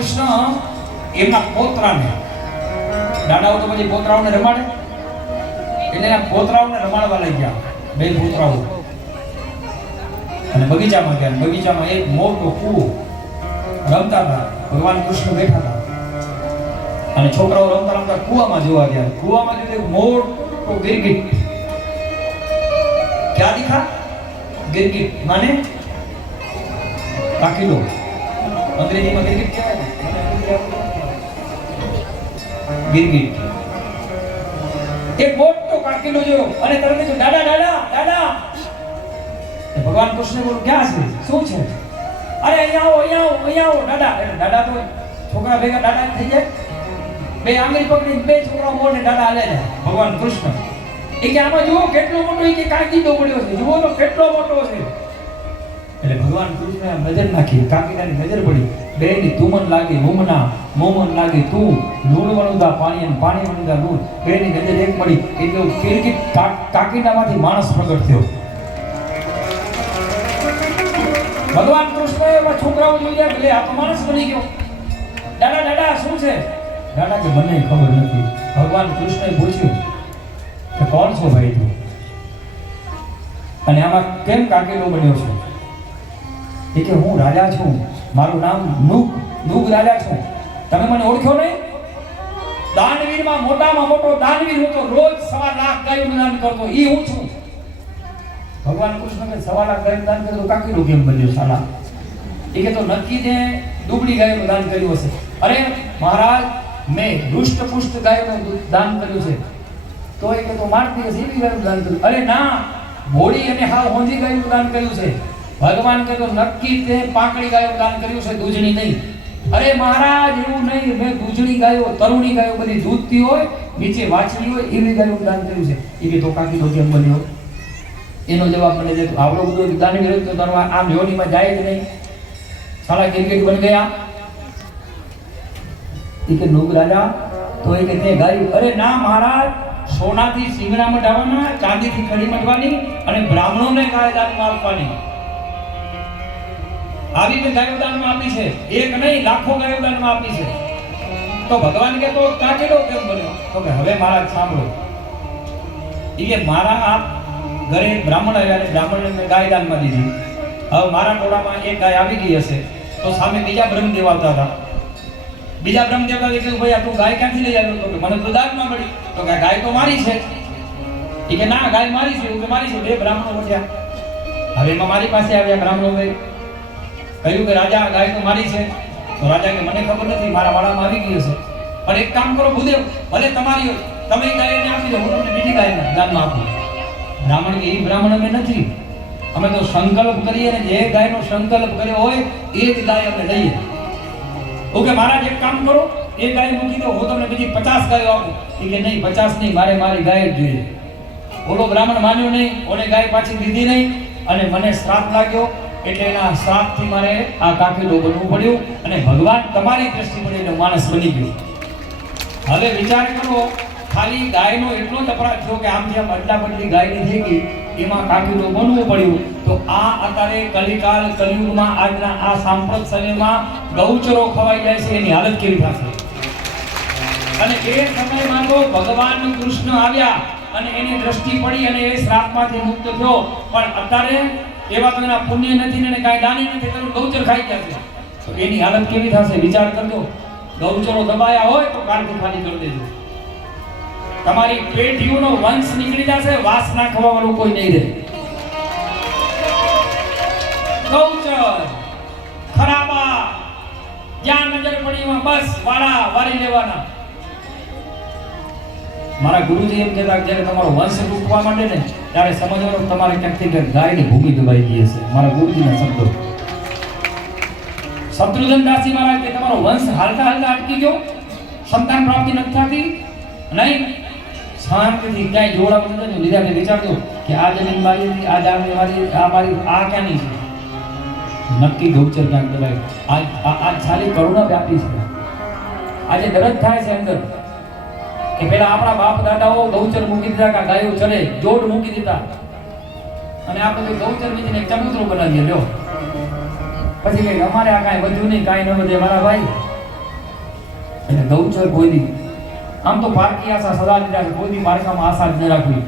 કૃષ્ણ એમના પોતરાને, દાદાઓ તો પછી પોતરાઓને રમાડે, એટલે એના પોતરાઓને રમાડવા લઈ ગયા, બે પોતરાઓ. અને બગીચામાં ગયા. બગીચામાં એક મોટો કૂવો રમતા હતા. ભગવાન કૃષ્ણ બેઠા હતા અને છોકરાઓ રમતા રમતા કૂવામાં જોવા ગયા. કૂવામાં જોયું એક મોટો ગિરગીટ. ક્યાં દીખા? ગિરગીટ માને કાકીડો. અંગ્રેજીમાં ગિરગીટ કહેવાય ને, ગિરગીટ. એક મોટો કાકીડો જોયો અને તરત જ દાદા દાદા દાદા. ભગવાન કૃષ્ણ બોલ્યું ક્યાં છે, શું છે? અરે અહીંયા આવો અહીંયા આવો અહીંયા આવો દાદા. એટલે દાદા તો છોકરા ભેગા દાદા થઈ જાય. બે આંગળી પકડીને બે છોકરા મોઢે દાદા હાલે છે. ભગવાન કૃષ્ણ એ કે આમાં જુઓ કેટલો મોટો, એ કે કાકીડો પડ્યો છે, જુઓ તો કેટલો મોટો છે. એટલે ભગવાન કૃષ્ણએ નજર નાખી, કાકીડાની નજર પડી. બેની તુમન લાગી મુમના, મોમન લાગી તું, લૂણ વણુદા પાણી અને પાણી વણુદા લૂણ. બેની નજર એક પડી એટલે કિરકિટ કાકીડામાંથી માણસ પ્રગટ થયો. ભગવાન કૃષ્ણએ એવા છોકરાઓ જોયા કે આ તો માણસ બની ગયો. દાદા દાદા શું છે? દાદા કે મને ખબર નથી. ભગવાન કૃષ્ણએ પૂછ્યું કે કોણ છો ભાઈ તું, અને આમાં કેમ કાકીડો બન્યો છો? એ કે હું રાજા છું, મારું નામ નુગ રાજા છું. તમે મને ઓળખ્યો નહીં? દાનવીરમાં મોટામાં મોટો દાનવીર હું તો રોજ 1.25 લાખ ગાયોનું દાન કરતો, ઈ હું છું. ભગવાન કૃષ્ણ કે 1.25 લાખ ગાયોનું દાન કર્યું તો કાકીડો કેમ બન્યો સાલા? એ કે તો નક્કી જે દુબળી ગાયોનું દાન કર્યું હશે. અરે મહારાજ મેં હૃષ્ટપુષ્ટ ગાયોનું દાન કર્યું છે. તો એ કે તો મારતી હશે એવી ગાયોનું દાન કર્યું. અરે ના, મોડી અને હાવ હોંજી ગાયોનું દાન કર્યું છે. ભગવાન કહે તો નક્કી તે પાંકડી ગાયો દાન કર્યું છે, દૂધણી નહીં. અરે મહારાજ એવું નહીં, મેં દૂધણી ગાયો, તરુણી ગાયો બધી દૂધતી હોય, નીચે વાછડી હોય એવી ગાયોનું દાન કર્યું છે. એ કે તો કાકીડો કેમ બન્યો? એનો જવાબ મને દે. આવડો બધો દાન કર્યો તો તારો આમ યોનીમાં જાય જ નહીં, સાલા ગિરગીટ બની ગયા. એ કે નુગ રાજા તો એ કે તે ગાયું. અરે ના મહારાજ, સોનાથી સિંગડા મઢાવવાના, ચાંદીથી કડી મઢવાની અને બ્રાહ્મણોને ગાય દાનમાં આપવાની. આવી રીતે ગાયો દાનમાં આપી છે. એક નહીં, લાખો ગાયો દાનમાં આપી છે. તો ભગવાન કે તો કાકીડો કેમ બન્યો? તો કે હવે મહારાજ સાંભળો. એ કે મારા આ ઘરે બ્રાહ્મણ આવ્યા અને બ્રાહ્મણને ગાય દાનમાં દીધી. હવે મારા ટોળામાં એક ગાય આવી ગઈ હશે તો સામે બીજા બ્રહ્મદેવ આવતા હતા. બીજા બ્રહ્મદેવતાએ કીધું ભાઈ આ તું ગાય ક્યાંથી લઈ આવ્યો? તો કે મને તો દાનમાં મળી. તો કે ગાય તો મારી છે. એ કે ના, ગાય મારી છે. એવું કે મારી છે. બે બ્રાહ્મણો વધ્યા. હવે એમાં મારી પાસે આવ્યા બ્રાહ્મણો, કહ્યું કે રાજા ગાય તો મારી છે. તો રાજા કે મને ખબર નથી, મારા વાડામાં આવી ગઈ હશે. પણ એક કામ કરો ભૂદેવ, ભલે તમારી હોય, તમે ગાયને આપી દો, હું તમને બીજી ગાયને દાનમાં આપું. બ્રાહ્મણ કે એ બ્રાહ્મણ અમે નથી, અમે તો સંકલ્પ કરીએ ને જે ગાયનો સંકલ્પ કર્યો હોય એ જ ગાય અમે લઈએ. ઓકે મહારાજ એક કામ કરો, એ ગાય મૂકી દો, હું તમને બીજી 50 ગાયો આપું. એ કે નહીં 50 નહીં, મારે મારી ગાય જ જોઈએ. ઓલો બ્રાહ્મણ માન્યો નહીં, ઓને ગાય પાછી દીધી નહીં અને મને શ્રાપ લાગ્યો. એટલે એના શ્રાપથી મારે આ કાકીડો બનવું પડ્યું અને ભગવાન તમારી દ્રષ્ટિ પડી એટલે માણસ બની ગયો. હવે વિચાર કરો, ખાલી ગાયનો એટલો જ અપરાધ થયો કે આમ જેમ અડલા બદલી ગાયની થઈ ગઈ, એમાં કાકીડો બનવું પડ્યું. તો આ અત્યારે કલિકાલ કલિયુગમાં આજના આ સાંપ્રત સમયમાં ગૌચરો ખવાઈ જાય છે, એની હાલત કેવી થશે? અને એ સમયમાં તો ભગવાન કૃષ્ણ આવ્યા અને એની દ્રષ્ટિ પડી અને એ શ્રાપમાંથી મુક્ત થયો. પણ અત્યારે એવા તો એના પુણ્ય નથી ને કાંઈ દાની નથી, તો ગૌચર ખાઈ જશે. તો એની હાલત કેવી થશે વિચાર કરજો. ગૌચરો દબાયા હોય તો કાઢી ખાલી કરી દેજો. તમારી પેઢીઓનો વંશ નીકળી જશે, વાસ નાખવા વાળું કોઈ નહીં રહે. ગૌચર ખરાબા જ્યાં નજર પડી એમાં બસ વાળા વારી લેવાના. મારા ગુરુજી એમ કહેતા જ્યારે તમારો વંશ રૂપવા માંડે ને ત્યારે સમજવાનું તમારે ક્યાંકથી ક્યાંક ગાયની ભૂમિ દબાઈ ગઈ હશે. મારા ગુરુજીના શબ્દો. શત્રુઘ્ન દાસી મહારાજ કે તમારો વંશ હાલતા હાલતા અટકી ગયો, સંતાન પ્રાપ્તિ નથી થતી, નહીં શાંતિથી ક્યાંય જોડાવું નથી લીધા કે વિચારજો કે આ જમીન મારી, આ જામી મારી, આ મારી, આ ક્યાંની છે? નક્કી ગૌચર ક્યાંક દબાય. આ ખાલી કરુણા વ્યાપી છે. આજે દરદ થાય છે અંદર કે પેલા આપણા બાપ દાદાઓ ગૌચર મૂકી દીધા, કે ગાયો ચરે જોડ મૂકી દીધા અને આપણે ગૌચર નીચે ચબૂતરો બનાવીએ લ્યો. પછી કે અમારે આ કાંઈ વધ્યું નહીં, કાંઈ ન વધે મારા ભાઈ, એટલે ગૌચર કોઈ દી આમ તો પારકી આશા સદા લીધા છે, કોઈ દી પારકામાં આશા જ ન રાખવી.